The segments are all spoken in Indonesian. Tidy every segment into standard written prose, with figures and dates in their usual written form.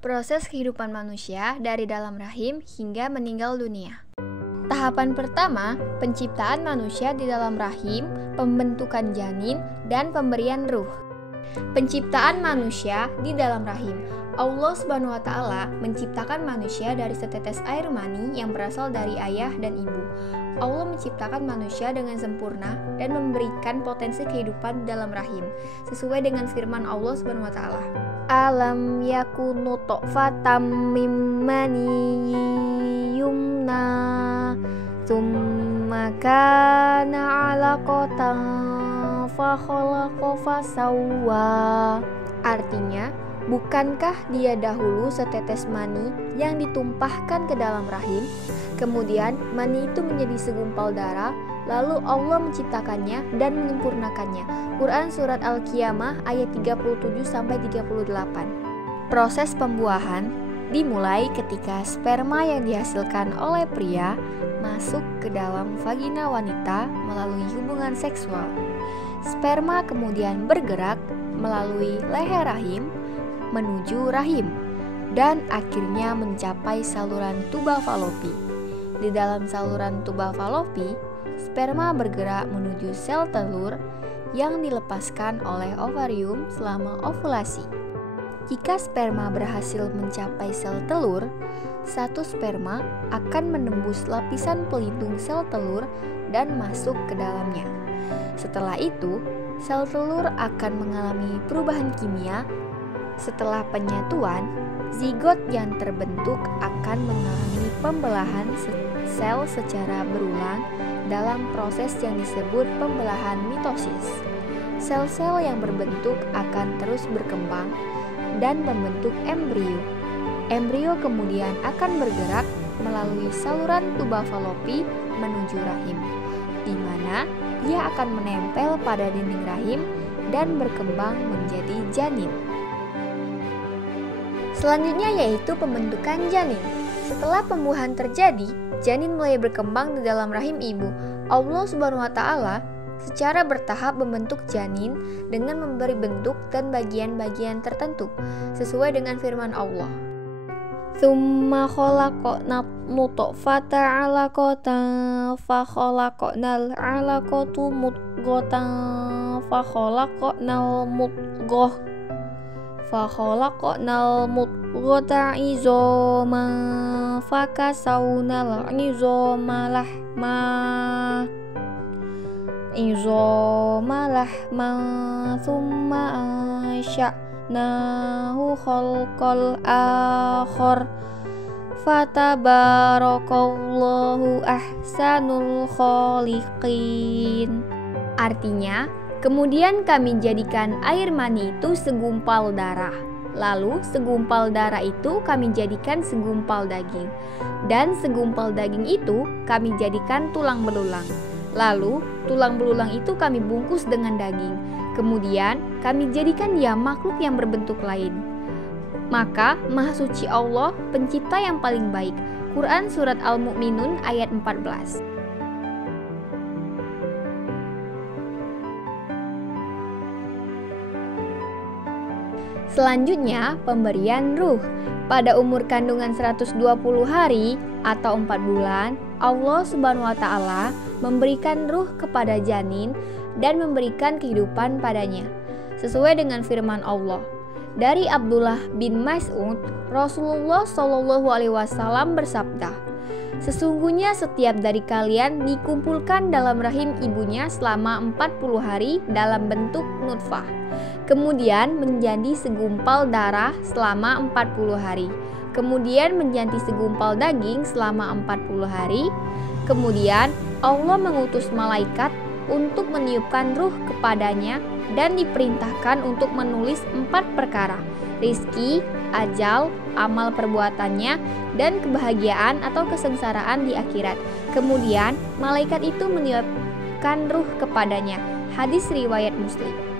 Proses kehidupan manusia dari dalam rahim hingga meninggal dunia. Tahapan pertama, penciptaan manusia di dalam rahim, pembentukan janin, dan pemberian ruh. Penciptaan manusia di dalam rahim. Allah Subhanahu wa Ta'ala menciptakan manusia dari setetes air mani yang berasal dari ayah dan ibu. Allah menciptakan manusia dengan sempurna dan memberikan potensi kehidupan di dalam rahim, sesuai dengan firman Allah Subhanahu wa Ta'ala. Alam yakunu nutfatam mim maniyyin yumna tsumma kana 'alaqatan fa khalaqa fasawwa. Artinya, bukankah dia dahulu setetes mani yang ditumpahkan ke dalam rahim, kemudian mani itu menjadi segumpal darah, lalu Allah menciptakannya dan menyempurnakannya. Quran Surat Al-Qiyamah ayat 37-38. Proses pembuahan dimulai ketika sperma yang dihasilkan oleh pria masuk ke dalam vagina wanita melalui hubungan seksual. Sperma kemudian bergerak melalui leher rahim menuju rahim dan akhirnya mencapai saluran tuba falopi. Di dalam saluran tuba falopi, sperma bergerak menuju sel telur yang dilepaskan oleh ovarium selama ovulasi. Jika sperma berhasil mencapai sel telur, satu sperma akan menembus lapisan pelindung sel telur dan masuk ke dalamnya. Setelah itu, sel telur akan mengalami perubahan kimia. Setelah penyatuan, zigot yang terbentuk akan mengalami pembelahan sel secara berulang dalam proses yang disebut pembelahan mitosis. Sel-sel yang berbentuk akan terus berkembang dan membentuk embrio. Embrio kemudian akan bergerak melalui saluran tuba falopi menuju rahim, di mana ia akan menempel pada dinding rahim dan berkembang menjadi janin. Selanjutnya yaitu pembentukan janin. Setelah pembuahan terjadi, janin mulai berkembang di dalam rahim ibu. Allah Subhanahu wa Ta'ala secara bertahap membentuk janin dengan memberi bentuk dan bagian-bagian tertentu sesuai dengan firman Allah. Tsumma khalaqna nutfata 'alaqatan fa khalaqnal 'alaqatu mudghatan fa khalaqnal mudghah fa khalaqnal mudghata 'idzaman fa kasawnal 'idzama lahman thumma ansha'nahu khalqal akhar fatabarakallahu ahsanul khaliqin. Artinya, kemudian kami jadikan air mani itu segumpal darah. Lalu segumpal darah itu kami jadikan segumpal daging. Dan segumpal daging itu kami jadikan tulang belulang. Lalu tulang belulang itu kami bungkus dengan daging. Kemudian kami jadikan dia makhluk yang berbentuk lain. Maka Maha Suci Allah, pencipta yang paling baik. Quran Surat Al-Mu'minun ayat 14. Selanjutnya, pemberian ruh. Pada umur kandungan 120 hari atau 4 bulan, Allah Subhanahu wa Ta'ala memberikan ruh kepada janin dan memberikan kehidupan padanya, sesuai dengan firman Allah. Dari Abdullah bin Mas'ud, Rasulullah Shallallahu alaihi wasallam bersabda, "Sesungguhnya setiap dari kalian dikumpulkan dalam rahim ibunya selama 40 hari dalam bentuk nutfah, kemudian menjadi segumpal darah selama 40 hari, kemudian menjadi segumpal daging selama 40 hari, kemudian Allah mengutus malaikat untuk meniupkan ruh kepadanya dan diperintahkan untuk menulis 4 perkara, rizki, ajal, amal perbuatannya, dan kebahagiaan atau kesengsaraan di akhirat. Kemudian malaikat itu meniupkan ruh kepadanya." Hadis riwayat Muslim.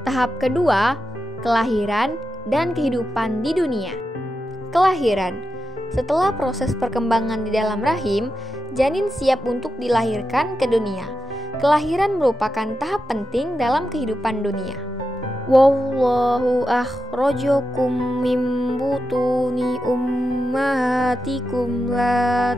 Tahap kedua, kelahiran dan kehidupan di dunia. Kelahiran. Setelah proses perkembangan di dalam rahim, janin siap untuk dilahirkan ke dunia. Kelahiran merupakan tahap penting dalam kehidupan dunia. Wallahu akhrajakum min butuni ummahatikum la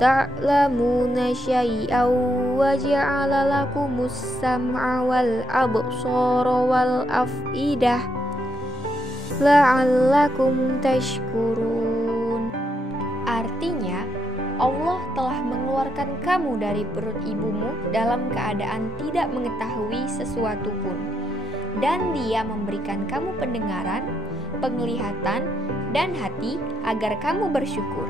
ta'lamuna syai'aw wa ja'ala lakumus sam'a wal absara wal af'idah la'allakum tashkurun. Artinya, Allah telah mengeluarkan kamu dari perut ibumu dalam keadaan tidak mengetahui sesuatu pun, dan Dia memberikan kamu pendengaran, penglihatan, dan hati agar kamu bersyukur.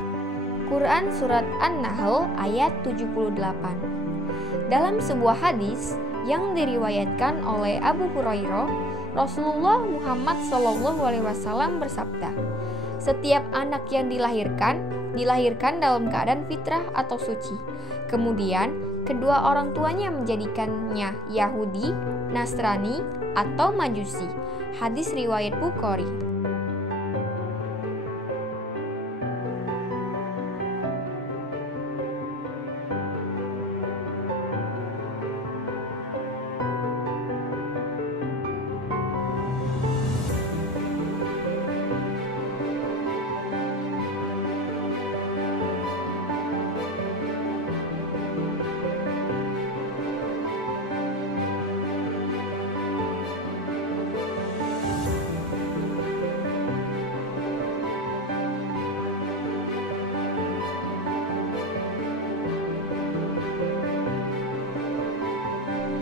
Quran Surat An-Nahl ayat 78. Dalam sebuah hadis yang diriwayatkan oleh Abu Hurairah, Rasulullah Muhammad SAW bersabda, "Setiap anak yang dilahirkan dalam keadaan fitrah atau suci. Kemudian, kedua orang tuanya menjadikannya Yahudi, Nasrani, atau Majusi." Hadis riwayat Bukhari.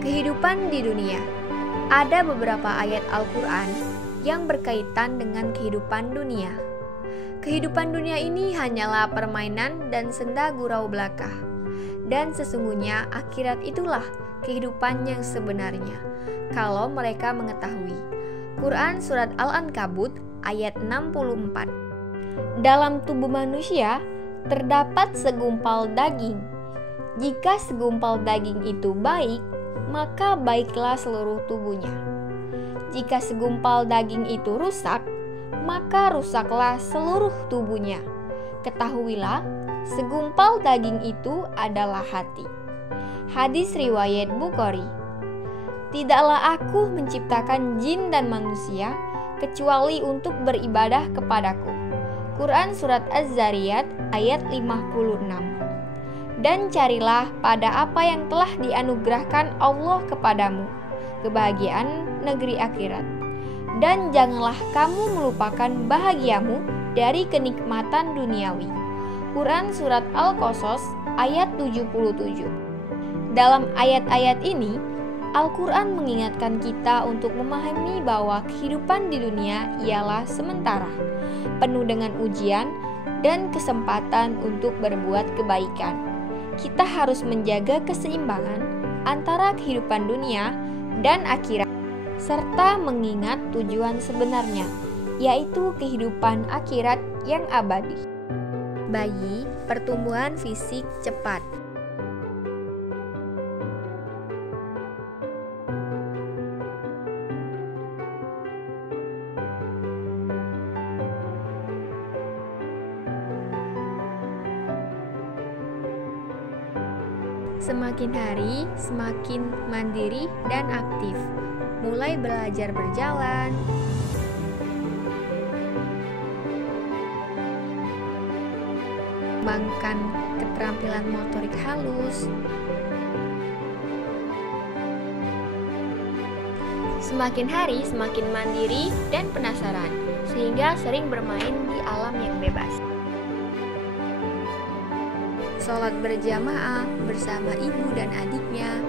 Kehidupan di dunia. Ada beberapa ayat Al-Quran yang berkaitan dengan kehidupan dunia. Kehidupan dunia ini hanyalah permainan dan senda gurau belaka. Dan sesungguhnya akhirat itulah kehidupan yang sebenarnya, kalau mereka mengetahui. Quran Surat Al-Ankabut ayat 64. Dalam tubuh manusia terdapat segumpal daging. Jika segumpal daging itu baik, maka baiklah seluruh tubuhnya. Jika segumpal daging itu rusak, maka rusaklah seluruh tubuhnya. Ketahuilah, segumpal daging itu adalah hati. Hadis riwayat Bukhari. Tidaklah aku menciptakan jin dan manusia kecuali untuk beribadah kepadaku. Quran Surat Az-Zariyat ayat 56. Dan carilah pada apa yang telah dianugerahkan Allah kepadamu, kebahagiaan negeri akhirat. Dan janganlah kamu melupakan bahagiamu dari kenikmatan duniawi. Quran Surat Al-Qasas ayat 77. Dalam ayat-ayat ini, Al-Quran mengingatkan kita untuk memahami bahwa kehidupan di dunia ialah sementara, penuh dengan ujian dan kesempatan untuk berbuat kebaikan. Kita harus menjaga keseimbangan antara kehidupan dunia dan akhirat, serta mengingat tujuan sebenarnya, yaitu kehidupan akhirat yang abadi. Bayi, pertumbuhan fisik cepat. Semakin hari, semakin mandiri dan aktif. Mulai belajar berjalan, mengembangkan keterampilan motorik halus. Semakin hari, semakin mandiri dan penasaran, sehingga sering bermain di alam yang bebas. Sholat berjamaah bersama ibu dan adiknya.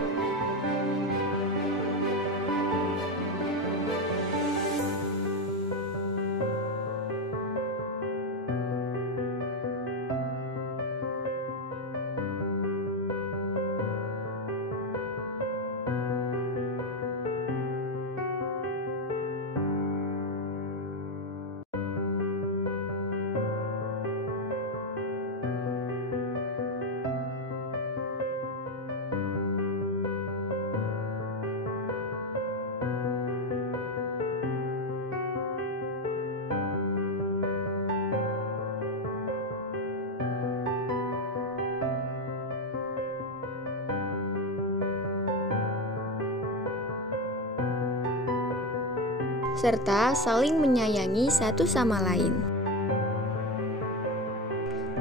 serta saling menyayangi satu sama lain.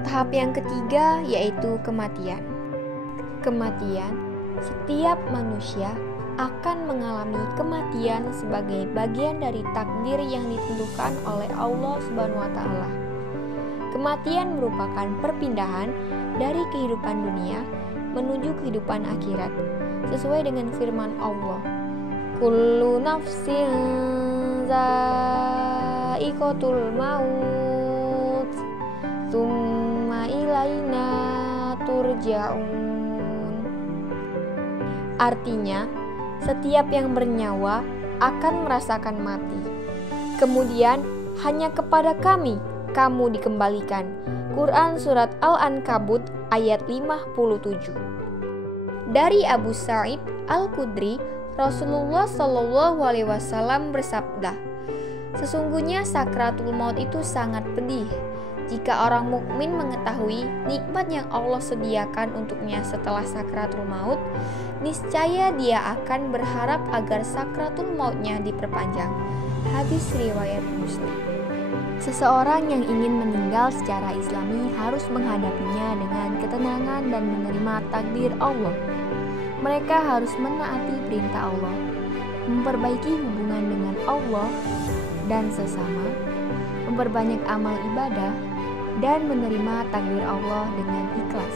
Tahap yang ketiga yaitu kematian. Kematian, setiap manusia akan mengalami kematian sebagai bagian dari takdir yang ditentukan oleh Allah Subhanahu wa Ta'ala. Kematian merupakan perpindahan dari kehidupan dunia menuju kehidupan akhirat, sesuai dengan firman Allah. Kullu nafsin za'iqatul maut, tsumma ilaina turja'un. Artinya, setiap yang bernyawa akan merasakan mati. Kemudian hanya kepada kami kamu dikembalikan. Quran Surat Al-Ankabut ayat 57. Dari Abu Sa'id Al-Khudri, Rasulullah Shallallahu Alaihi Wasallam bersabda, sesungguhnya sakratul maut itu sangat pedih. Jika orang mukmin mengetahui nikmat yang Allah sediakan untuknya setelah sakratul maut, niscaya dia akan berharap agar sakratul mautnya diperpanjang. Hadis riwayat Muslim. Seseorang yang ingin meninggal secara islami harus menghadapinya dengan ketenangan dan menerima takdir Allah. Mereka harus menaati perintah Allah, memperbaiki hubungan dengan Allah dan sesama, memperbanyak amal ibadah, dan menerima takdir Allah dengan ikhlas.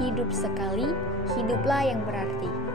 Hidup sekali, hiduplah yang berarti.